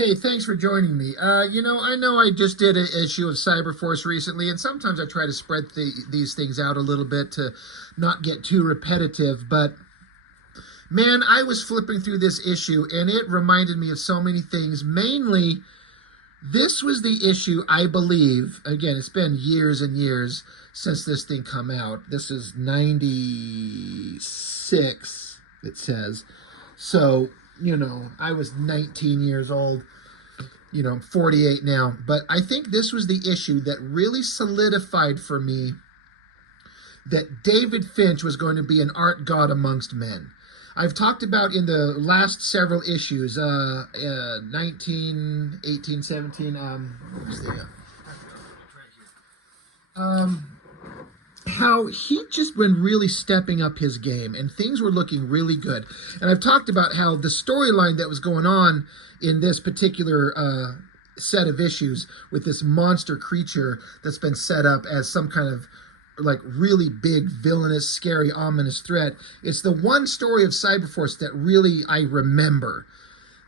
Hey, thanks for joining me. I know I just did an issue of Cyberforce recently, and sometimes I try to spread these things out a little bit to not get too repetitive, but man, I was flipping through this issue, and it reminded me of so many things. Mainly, this was the issue, I believe, again, it's been years and years since this thing come out. This is 96, it says. So, I was 19 years old. I'm 48 now. But I think this was the issue that really solidified for me that David Finch was going to be an art god amongst men. I've talked about in the last several issues, 19, 18, 17, how he just been really stepping up his game and things were looking really good. And I've talked about how the storyline that was going on in this particular set of issues with this monster creature that's been set up as some kind of like really big, villainous, scary, ominous threat. It's the one story of Cyberforce that really I remember.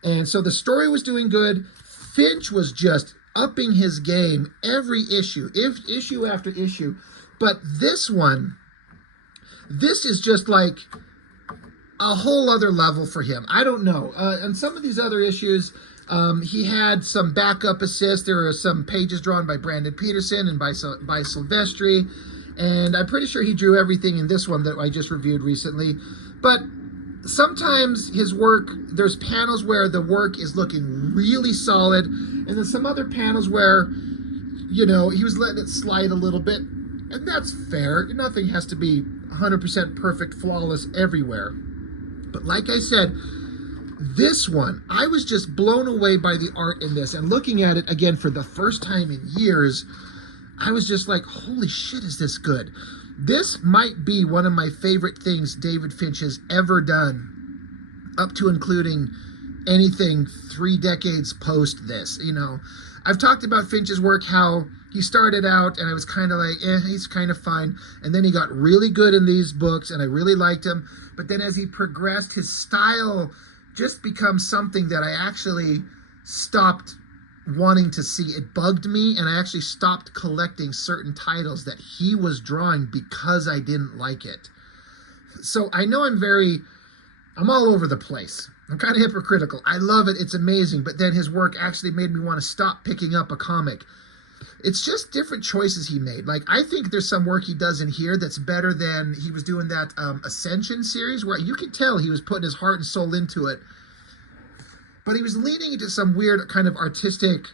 And so the story was doing good. Finch was just upping his game every issue, issue after issue. But this one, this is just like a whole other level for him. I don't know. On some of these other issues, he had some backup assists. There were some pages drawn by Brandon Peterson and by Silvestri. And I'm pretty sure he drew everything in this one that I just reviewed recently. But sometimes his work, there's panels where the work is looking really solid. And then some other panels where, he was letting it slide a little bit. And that's fair. Nothing has to be 100% perfect, flawless everywhere. But like I said, this one, I was just blown away by the art in this. And looking at it again for the first time in years, I was just like, holy shit, is this good? This might be one of my favorite things David Finch has ever done, up to including anything 3 decades post this. I've talked about Finch's work, how he started out and I was kind of like, he's kind of fine. And then he got really good in these books and I really liked him. But then as he progressed, his style just becomes something that I actually stopped wanting to see. It bugged me and I actually stopped collecting certain titles that he was drawing because I didn't like it. So I know I'm all over the place. I'm kind of hypocritical. I love it. It's amazing. But then his work actually made me want to stop picking up a comic. It's just different choices he made. Like, I think there's some work he does in here that's better than he was doing that Ascension series where you could tell he was putting his heart and soul into it. But he was leaning into some weird kind of artistic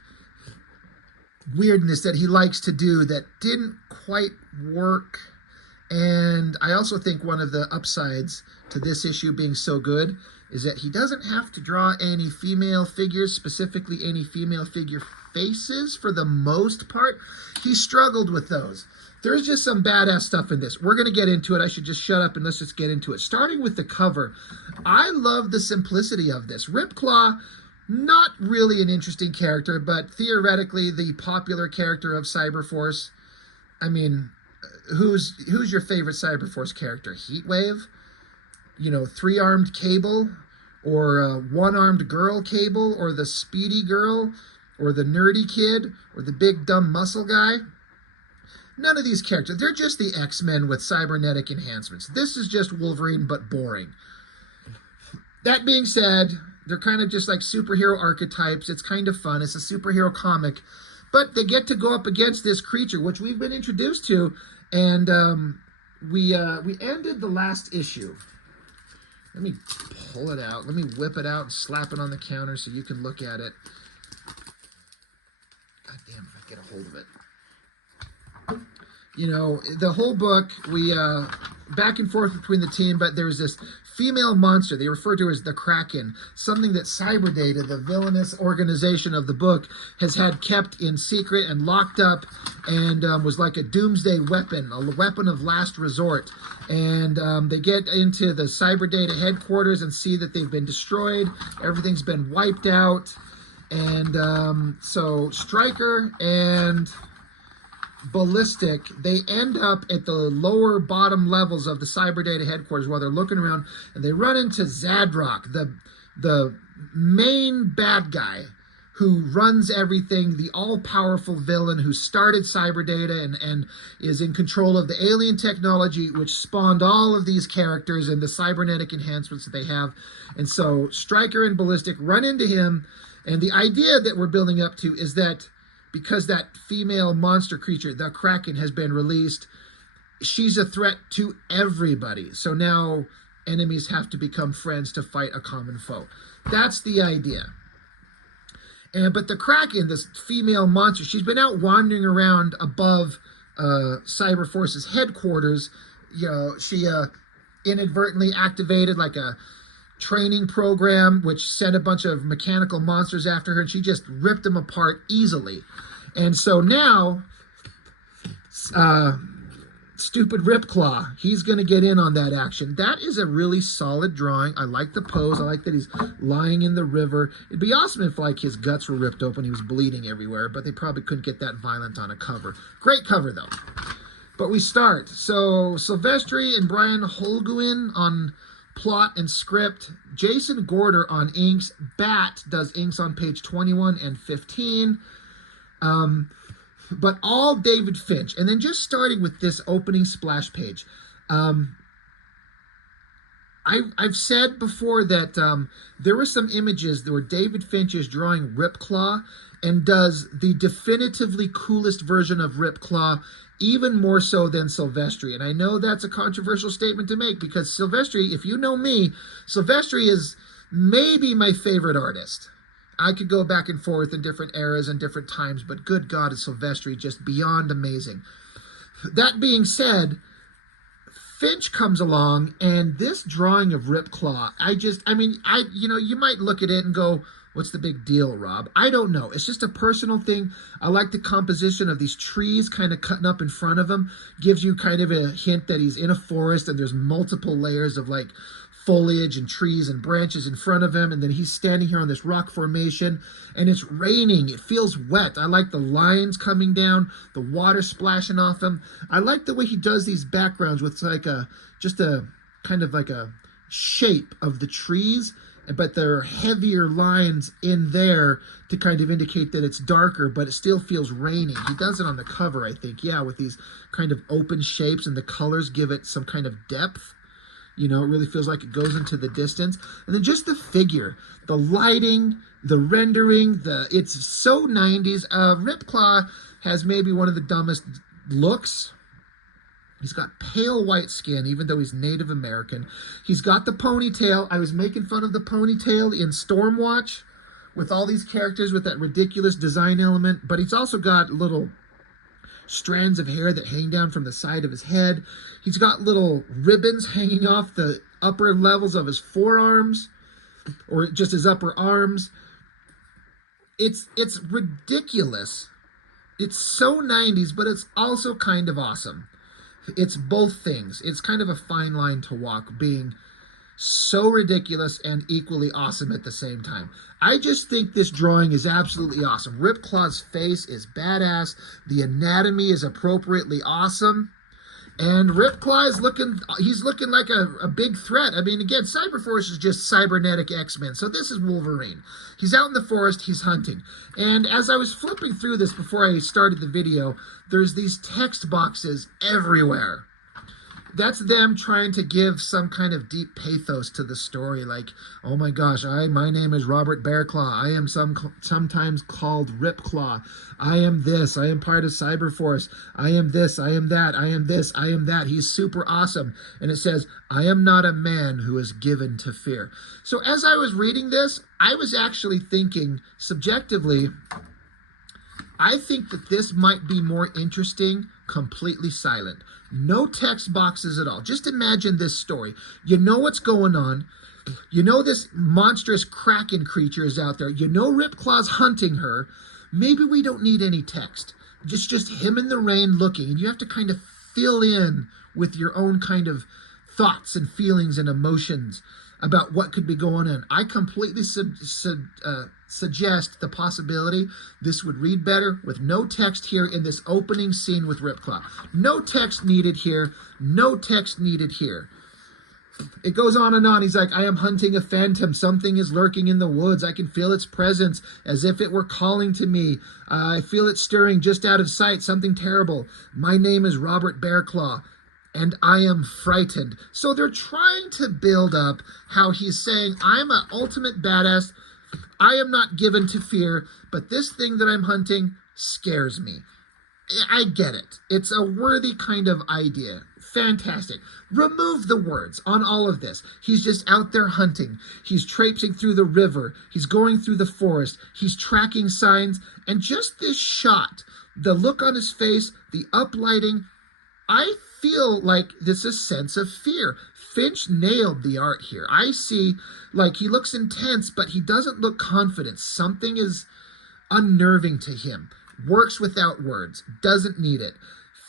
weirdness that he likes to do that didn't quite work. And I also think one of the upsides to this issue being so good is that he doesn't have to draw any female figures, specifically any female figure faces for the most part. He struggled with those. There's just some badass stuff in this. We're going to get into it. I should just shut up and let's just get into it. Starting with the cover, I love the simplicity of this. Ripclaw, not really an interesting character, but theoretically the popular character of Cyberforce. I mean, who's your favorite Cyberforce character? Heatwave? Three-armed Cable? Or one-armed girl Cable? Or the speedy girl? Or the nerdy kid? Or the big dumb muscle guy? None of these characters. They're just the X-Men with cybernetic enhancements. This is just Wolverine, but boring. That being said, they're kind of just like superhero archetypes. It's kind of fun. It's a superhero comic. But they get to go up against this creature, which we've been introduced to. And we ended the last issue. Let me pull it out. Let me whip it out and slap it on the counter so you can look at it. God damn, if I get a hold of it. The whole book, we back and forth between the team, but there's this female monster they refer to as the Kraken, something that Cyberdata, the villainous organization of the book, has had kept in secret and locked up and was like a doomsday weapon, a weapon of last resort. And they get into the Cyberdata headquarters and see that they've been destroyed. Everything's been wiped out. And so Stryker and Ballistic, they end up at the lower bottom levels of the Cyberdata headquarters while they're looking around, and they run into Zadro, the main bad guy, who runs everything, the all-powerful villain who started Cyberdata and is in control of the alien technology, which spawned all of these characters and the cybernetic enhancements that they have. And so Stryker and Ballistic run into him, and the idea that we're building up to is that because that female monster creature, the Kraken, has been released, she's a threat to everybody. So now enemies have to become friends to fight a common foe. That's the idea. But the Kraken, this female monster, she's been out wandering around above Cyberforce's headquarters. You know, she inadvertently activated like a training program which sent a bunch of mechanical monsters after her, and she just ripped them apart easily. And so now stupid Ripclaw, he's going to get in on that action. That is a really solid drawing. I like the pose. I like that he's lying in the river. It'd be awesome if like his guts were ripped open, he was bleeding everywhere, but they probably couldn't get that violent on a cover. Great cover though. But we start. So Silvestri and Brian Holguin on plot and script. Jason Gorder on inks. Bat does inks on page 21 and 15. But all David Finch. And then just starting with this opening splash page. I've said before that there were some images where David Finch is drawing Ripclaw and does the definitively coolest version of Ripclaw, even more so than Silvestri. And I know that's a controversial statement to make because Silvestri, if you know me, Silvestri is maybe my favorite artist. I could go back and forth in different eras and different times, but good God, is Silvestri just beyond amazing. That being said, Finch comes along, and this drawing of Ripclaw, you might look at it and go, what's the big deal, Rob? I don't know. It's just a personal thing. I like the composition of these trees kind of cutting up in front of him. Gives you kind of a hint that he's in a forest, and there's multiple layers of like foliage and trees and branches in front of him, and then he's standing here on this rock formation, and it's raining. It feels wet. I like the lines coming down, the water splashing off him. I like the way he does these backgrounds with like just a kind of like a shape of the trees, but there are heavier lines in there to kind of indicate that it's darker, but it still feels rainy. He does it on the cover, I think, yeah, with these kind of open shapes, and the colors give it some kind of depth. You know, it really feels like it goes into the distance. And then just the figure, the lighting, the rendering, it's so 90s. Ripclaw has maybe one of the dumbest looks. He's got pale white skin, even though he's Native American. He's got the ponytail. I was making fun of the ponytail in Stormwatch with all these characters with that ridiculous design element. But he's also got little strands of hair that hang down from the side of his head. He's got little ribbons hanging off the upper levels of his forearms, or just his upper arms. It's ridiculous. It's so 90s, but it's also kind of awesome. It's both things. It's kind of a fine line to walk, being so ridiculous and equally awesome at the same time. I just think this drawing is absolutely awesome. Ripclaw's face is badass. The anatomy is appropriately awesome. And Ripclaw is looking like a big threat. I mean, again, Cyberforce is just cybernetic X-Men. So this is Wolverine. He's out in the forest, he's hunting. And as I was flipping through this before I started the video, there's these text boxes everywhere. That's them trying to give some kind of deep pathos to the story, like, oh my gosh, my name is Robert Bearclaw. I am sometimes called Ripclaw. I am this. I am part of Cyberforce. I am this. I am that. I am this. I am that. He's super awesome. And it says, I am not a man who is given to fear. So as I was reading this, I was actually thinking subjectively, I think that this might be more interesting completely silent. No text boxes at all. Just imagine this story. You know what's going on. You know this monstrous Kraken creature is out there. You know Ripclaw's hunting her. Maybe we don't need any text. Just him in the rain looking. And you have to kind of fill in with your own kind of thoughts and feelings and emotions about what could be going on. I completely suggest the possibility this would read better with no text here in this opening scene with Ripclaw. No text needed here. No text needed here. It goes on and on. He's like, I am hunting a phantom. Something is lurking in the woods. I can feel its presence as if it were calling to me. I feel it stirring just out of sight. Something terrible. My name is Robert Bearclaw, and I am frightened. So they're trying to build up how he's saying, I'm an ultimate badass. I am not given to fear, but this thing that I'm hunting scares me. I get it. It's a worthy kind of idea. Fantastic. Remove the words on all of this. He's just out there hunting. He's traipsing through the river. He's going through the forest. He's tracking signs. And just this shot, the look on his face, the uplighting, I feel like this is a sense of fear. Finch nailed the art here. I see, like, he looks intense, but he doesn't look confident. Something is unnerving to him. Works without words. Doesn't need it.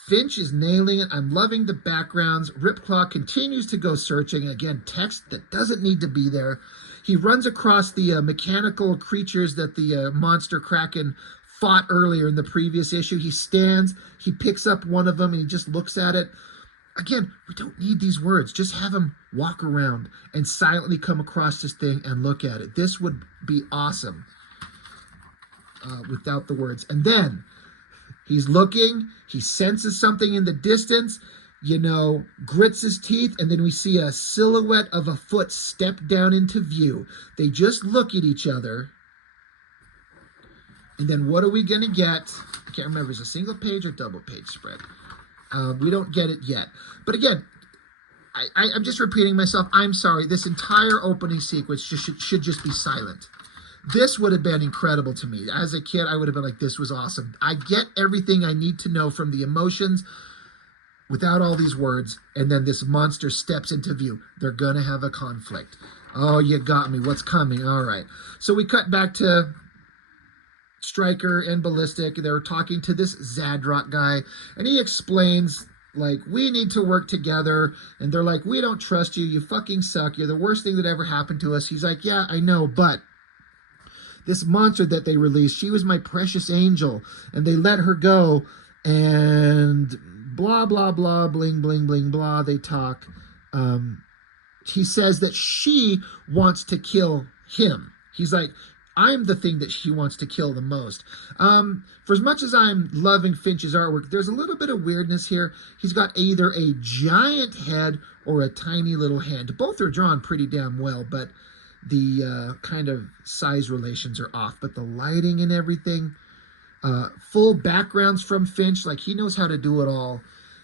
Finch is nailing it. I'm loving the backgrounds. Ripclaw continues to go searching. Again, text that doesn't need to be there. He runs across the mechanical creatures that the monster Kraken fought earlier in the previous issue. He stands, he picks up one of them, and he just looks at it. Again, we don't need these words. Just have him walk around and silently come across this thing and look at it. This would be awesome without the words. And then he's looking, he senses something in the distance, grits his teeth, and then we see a silhouette of a foot step down into view. They just look at each other. And then what are we going to get? I can't remember. Is it a single page or double page spread? We don't get it yet. But again, I'm just repeating myself. I'm sorry. This entire opening sequence should just be silent. This would have been incredible to me. As a kid, I would have been like, this was awesome. I get everything I need to know from the emotions without all these words. And then this monster steps into view. They're going to have a conflict. Oh, you got me. What's coming? All right. So we cut back to Stryker and Ballistic. They were talking to this Zadro guy, and he explains, like, we need to work together. And they're like, we don't trust you. You fucking suck. You're the worst thing that ever happened to us. He's like, yeah, I know, but this monster that they released, she was my precious angel, and they let her go, and blah, blah, blah, bling, bling, bling, blah. They talk. He says that she wants to kill him. He's like, I'm the thing that she wants to kill the most. For as much as I'm loving Finch's artwork, there's a little bit of weirdness here. He's got either a giant head or a tiny little hand. Both are drawn pretty damn well, but the kind of size relations are off. But the lighting and everything, full backgrounds from Finch, like he knows how to do it all.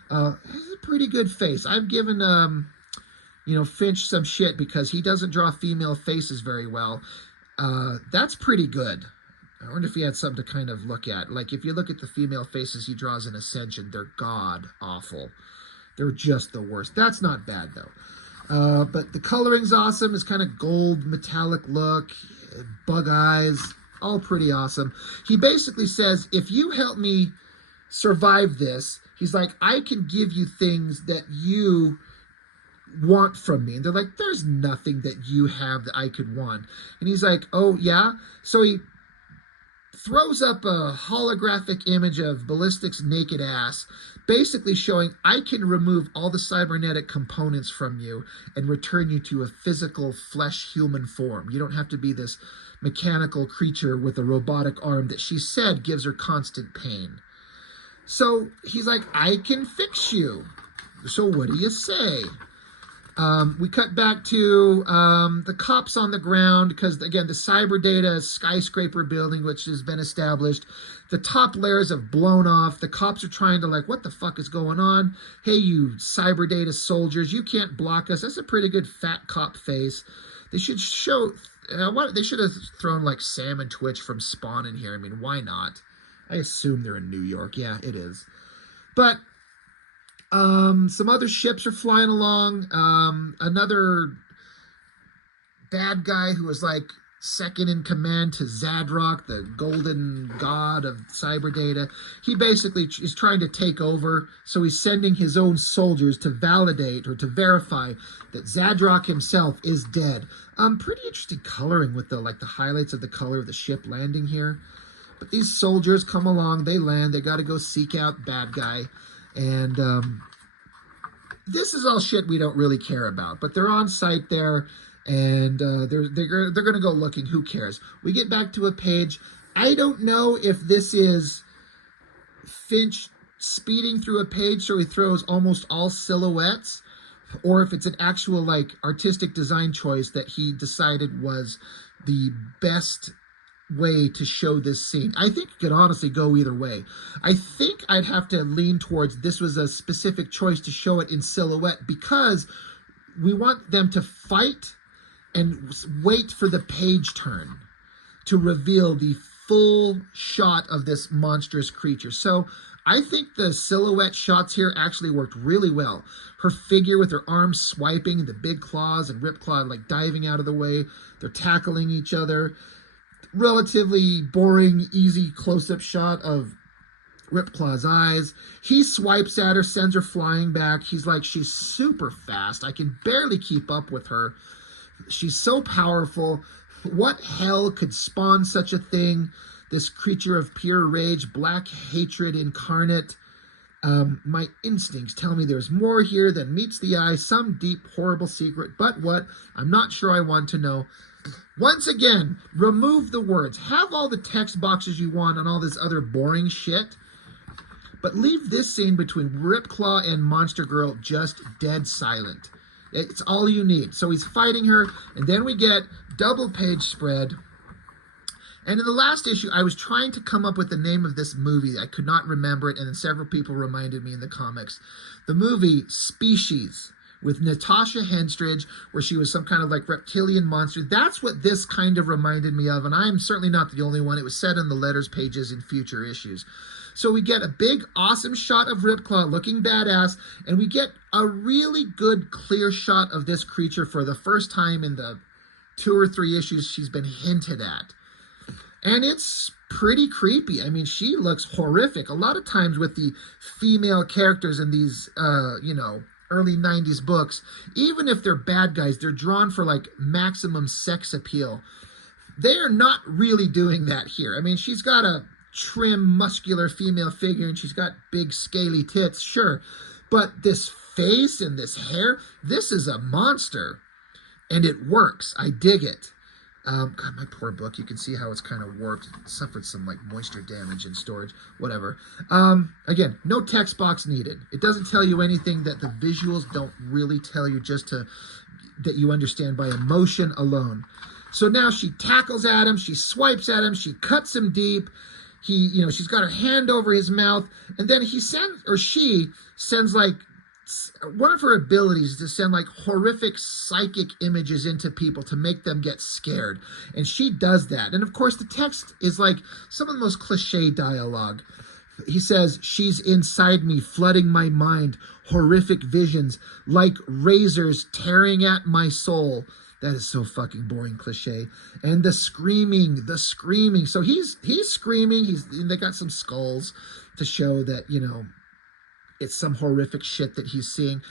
Has a pretty good face. I've given Finch some shit because he doesn't draw female faces very well. That's pretty good. I wonder if he had something to kind of look at. Like, if you look at the female faces he draws in Ascension, they're god awful. They're just the worst. That's not bad, though. But the coloring's awesome. It's kind of gold, metallic look, bug eyes, all pretty awesome. He basically says, if you help me survive this, he's like, I can give you things that you want from me. And they're like, there's nothing that you have that I could want. And he's like, oh yeah? So he throws up a holographic image of Ballistic's naked ass, basically showing, I can remove all the cybernetic components from you and return you to a physical flesh human form. You don't have to be this mechanical creature with a robotic arm that she said gives her constant pain. So he's like, I can fix you. So what do you say? We cut back to the cops on the ground because, again, the cyber data skyscraper building, which has been established, the top layers have blown off. The cops are trying to, like, what the fuck is going on? Hey, you cyber data soldiers, you can't block us. That's a pretty good fat cop face. They should show, they should have thrown, like, Sam and Twitch from Spawn in here. I mean, why not? I assume they're in New York. Yeah, it is. But some other ships are flying along. Another bad guy who was like second in command to Zadro, the golden god of cyber data. He basically is trying to take over. So he's sending his own soldiers to validate or to verify that Zadro himself is dead. Pretty interesting coloring with the highlights of the color of the ship landing here. But these soldiers come along, they land, they got to go seek out bad guy. And this is all shit we don't really care about, but they're on site there, and they're going to go looking. Who cares? We get back to a page. I don't know if this is Finch speeding through a page so he throws almost all silhouettes, or if it's an actual like artistic design choice that he decided was the best way to show this scene. I think it could honestly go either way. I think I'd have to lean towards this was a specific choice to show it in silhouette, because we want them to fight and wait for the page turn to reveal the full shot of this monstrous creature. So I think the silhouette shots here actually worked really well. Her figure with her arms swiping, the big claws, and Ripclaw like diving out of the way. They're tackling each other. Relatively boring, easy close-up shot of Ripclaw's eyes. He swipes at her, sends her flying back. He's like, she's super fast. I can barely keep up with her. She's so powerful. What hell could spawn such a thing? This creature of pure rage, black hatred incarnate. My instincts tell me there's more here than meets the eye, some deep, horrible secret. But what? I'm not sure I want to know. Once again, remove the words. Have all the text boxes you want on all this other boring shit. But leave this scene between Ripclaw and Monster Girl just dead silent. It's all you need. So he's fighting her, and then we get double page spread. And in the last issue, I was trying to come up with the name of this movie. I could not remember it, and then several people reminded me in the comics. The movie Species, with Natasha Henstridge, where she was some kind of like reptilian monster. That's what this kind of reminded me of, and I'm certainly not the only one. It was said in the letters pages in future issues. So we get a big, awesome shot of Ripclaw looking badass, and we get a really good, clear shot of this creature for the first time in the 2 or 3 issues she's been hinted at. And it's pretty creepy. I mean, she looks horrific. A lot of times with the female characters in these, early 90s books, even if they're bad guys, they're drawn for like maximum sex appeal. They are not really doing that here. I mean, she's got a trim, muscular female figure, and she's got big, scaly tits, sure. But this face and this hair, this is a monster. And it works. I dig it. God, my poor book. You can see how it's kind of warped. It suffered some like moisture damage in storage. Whatever. Again, no text box needed. It doesn't tell you anything that the visuals don't really tell you, just that you understand by emotion alone. So now she tackles at him. She swipes at him. She cuts him deep. She's got her hand over his mouth, and then she sends like, one of her abilities is to send like horrific psychic images into people to make them get scared. And she does that. And of course the text is like some of the most cliche dialogue. He says, she's inside me, flooding my mind, horrific visions, like razors tearing at my soul. That is so fucking boring cliche. And the screaming. So he's screaming. They got some skulls to show that, it's some horrific shit that he's seeing.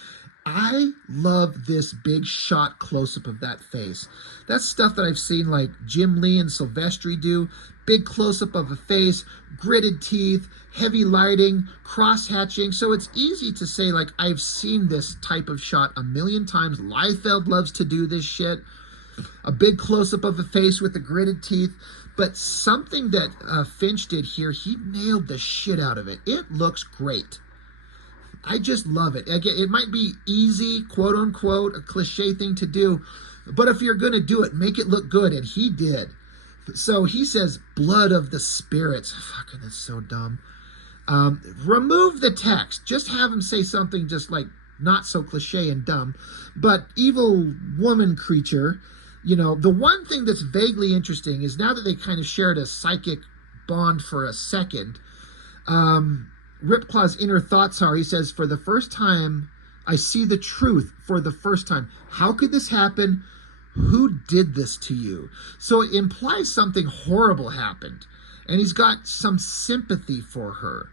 I love this big shot close-up of that face. That's stuff that I've seen like Jim Lee and Silvestri do. Big close-up of a face, gritted teeth, heavy lighting, cross-hatching. So it's easy to say like I've seen this type of shot a million times. Liefeld loves to do this shit. A big close-up of a face with the gritted teeth. But something that Finch did here, he nailed the shit out of it. It looks great. I just love it. Again, it might be easy, quote unquote, a cliche thing to do, but if you're going to do it, make it look good, and he did. So he says, blood of the spirits. Fucking, that's so dumb. Remove the text. Just have him say something just like not so cliche and dumb. But evil woman creature, the one thing that's vaguely interesting is now that they kind of shared a psychic bond for a second, Ripclaw's inner thoughts are, he says, for the first time, I see the truth for the first time. How could this happen? Who did this to you? So it implies something horrible happened. And he's got some sympathy for her.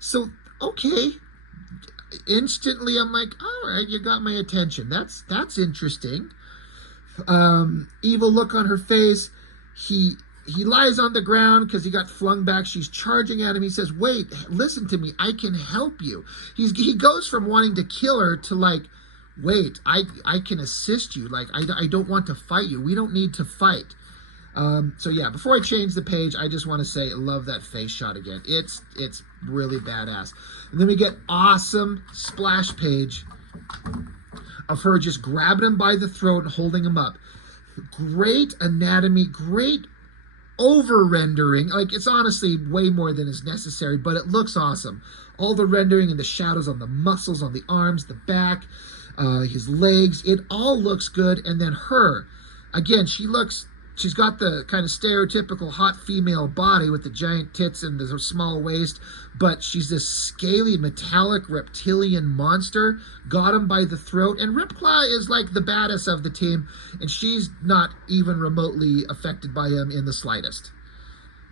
So, okay. Instantly, I'm like, all right, you got my attention. That's interesting. Evil look on her face. he lies on the ground because he got flung back. She's charging at him. He says, wait, listen to me. I can help you. He goes from wanting to kill her to like, wait, I can assist you. Like, I don't want to fight you. We don't need to fight. So yeah, before I change the page, I just want to say I love that face shot again. It's really badass. And then we get awesome splash page of her just grabbing him by the throat and holding him up. Great anatomy, great over rendering. Like, it's honestly way more than is necessary, but it looks awesome. All the rendering and the shadows on the muscles, on the arms, the back, his legs, it all looks good. And then her, again, she's got the kind of stereotypical hot female body with the giant tits and the small waist, but she's this scaly, metallic, reptilian monster. Got him by the throat, and Ripclaw is like the baddest of the team, and she's not even remotely affected by him in the slightest.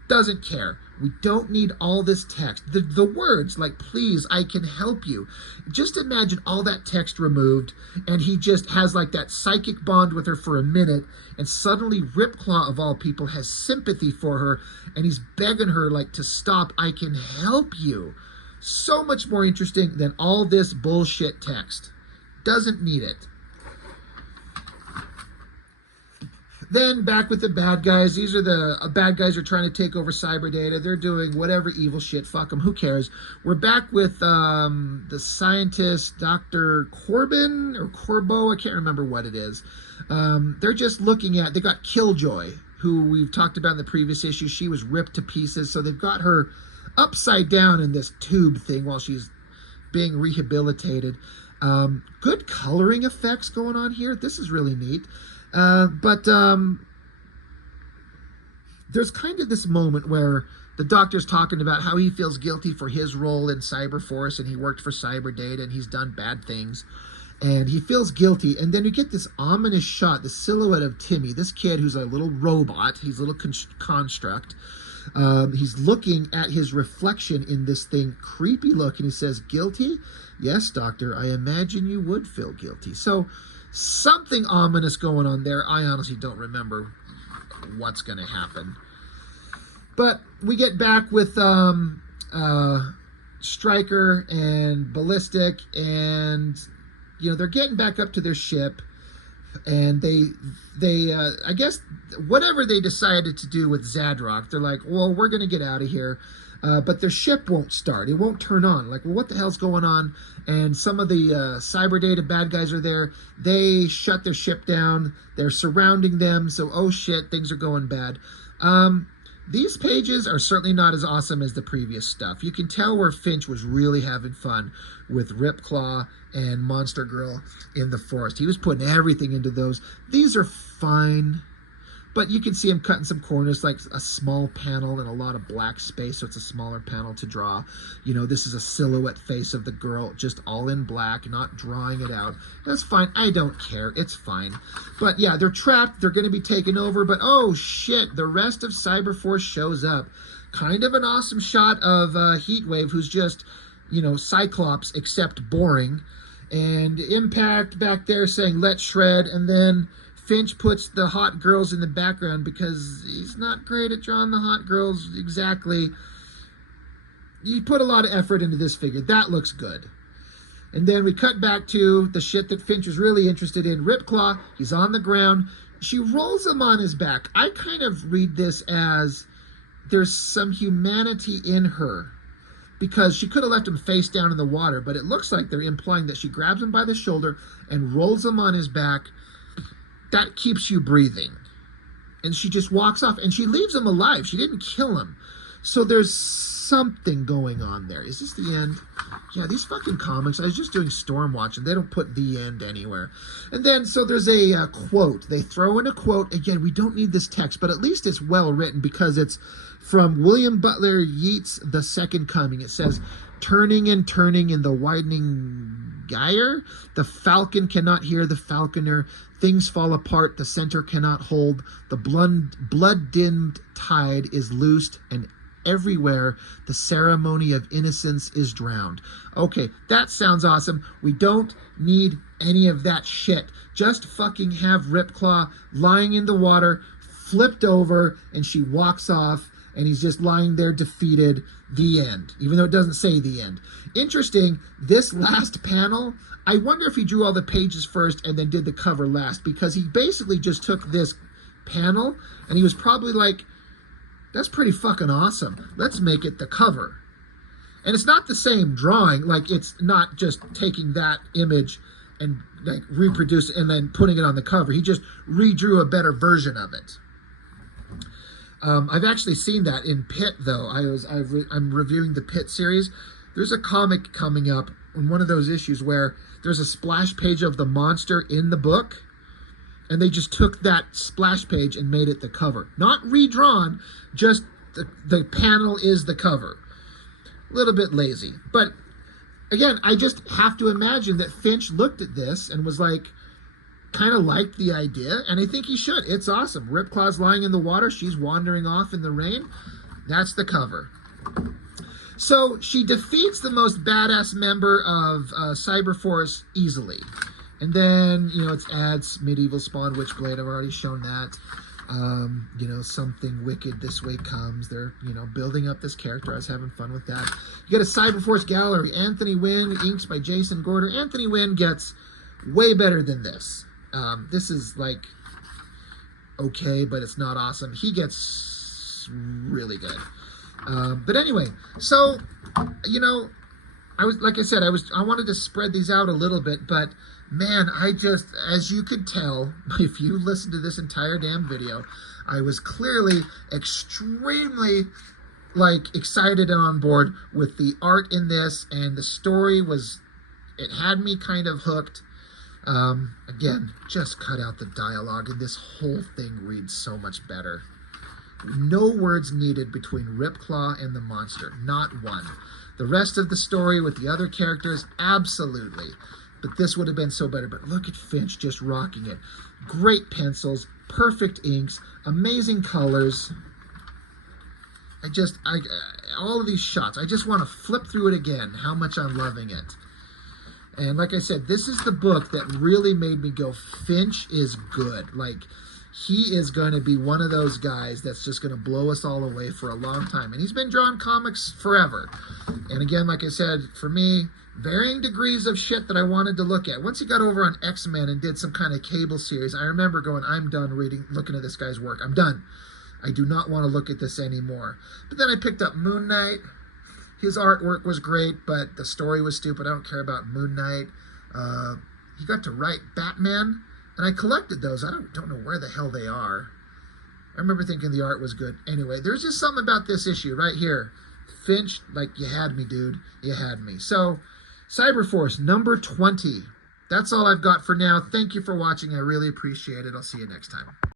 Doesn't care. We don't need all this text. The words like, please, I can help you. Just imagine all that text removed, and he just has like that psychic bond with her for a minute, and suddenly Ripclaw, of all people, has sympathy for her, and he's begging her like to stop. I can help you. So much more interesting than all this bullshit text. Doesn't need it. Then back with the bad guys. These are the bad guys who are trying to take over cyber data. They're doing whatever evil shit. Fuck them. Who cares? We're back with the scientist, Dr. Corbin or Corbo. I can't remember what it is. They're just looking at, they got Killjoy, who we've talked about in the previous issue. She was ripped to pieces. So they've got her upside down in this tube thing while she's being rehabilitated. Good coloring effects going on here. This is really neat. But there's kind of this moment where the doctor's talking about how he feels guilty for his role in Cyberforce, and he worked for Cyber Data, and he's done bad things, and he feels guilty. And then you get this ominous shot, the silhouette of Timmy, this kid who's a little robot, he's a little construct. He's looking at his reflection in this thing, creepy look, and he says, guilty? Yes, doctor, I imagine you would feel guilty. So something ominous going on there. I honestly don't remember what's going to happen. But we get back with Stryker and Ballistic, and they're getting back up to their ship, and they I guess whatever they decided to do with Zadro, they're like, well, we're going to get out of here. But their ship won't start. It won't turn on. Like, well, what the hell's going on? And some of the Cyber Data bad guys are there. They shut their ship down. They're surrounding them. So, oh shit, things are going bad. These pages are certainly not as awesome as the previous stuff. You can tell where Finch was really having fun with Ripclaw and Monster Girl in the forest. He was putting everything into those. These are fine. But you can see him cutting some corners, like a small panel and a lot of black space, so it's a smaller panel to draw. This is a silhouette face of the girl, just all in black, not drawing it out. That's fine. I don't care. It's fine. But yeah, they're trapped. They're going to be taken over. But oh shit, the rest of Cyberforce shows up. Kind of an awesome shot of Heatwave, who's just, Cyclops, except boring. And Impact back there saying, let's shred. And then Finch puts the hot girls in the background because he's not great at drawing the hot girls exactly. He put a lot of effort into this figure. That looks good. And then we cut back to the shit that Finch was really interested in. Ripclaw, he's on the ground. She rolls him on his back. I kind of read this as there's some humanity in her, because she could have left him face down in the water, but it looks like they're implying that she grabs him by the shoulder and rolls him on his back. That keeps you breathing. And she just walks off, and she leaves him alive. She didn't kill him. So there's something going on there. Is this the end? Yeah, these fucking comics, I was just doing Stormwatch, and they don't put the end anywhere. And then, so there's a quote. They throw in a quote. Again, we don't need this text, but at least it's well written because it's from William Butler Yeats' The Second Coming. It says, turning and turning in the widening gyre, the falcon cannot hear the falconer. Things fall apart, the center cannot hold. The blood-dimmed tide is loosed, and everywhere the ceremony of innocence is drowned. Okay, that sounds awesome. We don't need any of that shit. Just fucking have Ripclaw lying in the water, flipped over, and she walks off, and he's just lying there defeated. The end. Even though it doesn't say the end. Interesting, this last panel, I wonder if he drew all the pages first and then did the cover last, because he basically just took this panel and he was probably like, that's pretty fucking awesome. Let's make it the cover. And it's not the same drawing. Like, it's not just taking that image and like reproduce it and then putting it on the cover. He just redrew a better version of it. I've actually seen that in Pit, though. I'm reviewing the Pit series. There's a comic coming up in one of those issues where there's a splash page of the monster in the book, and they just took that splash page and made it the cover. Not redrawn, just the panel is the cover. A little bit lazy. But, again, I just have to imagine that Finch looked at this and was like, kind of liked the idea, and I think he should. It's awesome. Ripclaw's lying in the water. She's wandering off in the rain. That's the cover. So she defeats the most badass member of Cyberforce easily. And then, you know, it adds Medieval Spawn Witchblade. I've already shown that. You know, something wicked this way comes. They're, you know, building up this character. I was having fun with that. You get a Cyberforce gallery. Anthony Wynn, inks by Jason Gorder. Anthony Wynn gets way better than this. This is like okay, but it's not awesome. He gets really good. But anyway, so you know, I wanted to spread these out a little bit, but man, as you could tell, if you listened to this entire damn video, I was clearly extremely like excited and on board with the art in this, and the story it had me kind of hooked. Again, just cut out the dialogue, and this whole thing reads so much better. No words needed between Ripclaw and the monster, not one. The rest of the story with the other characters, absolutely. But this would have been so better. But look at Finch just rocking it. Great pencils, perfect inks, amazing colors. All of these shots, I just want to flip through it again, how much I'm loving it. And like I said, this is the book that really made me go, Finch is good. Like, he is going to be one of those guys that's just going to blow us all away for a long time. And he's been drawing comics forever. And again, like I said, for me, varying degrees of shit that I wanted to look at. Once he got over on X-Men and did some kind of cable series, I remember going, I'm done looking at this guy's work. I'm done. I do not want to look at this anymore. But then I picked up Moon Knight. His artwork was great, but the story was stupid. I don't care about Moon Knight. He got to write Batman, and I collected those. I don't know where the hell they are. I remember thinking the art was good. Anyway, there's just something about this issue right here. Finch, like, you had me, dude. You had me. So, Cyberforce, number 20. That's all I've got for now. Thank you for watching. I really appreciate it. I'll see you next time.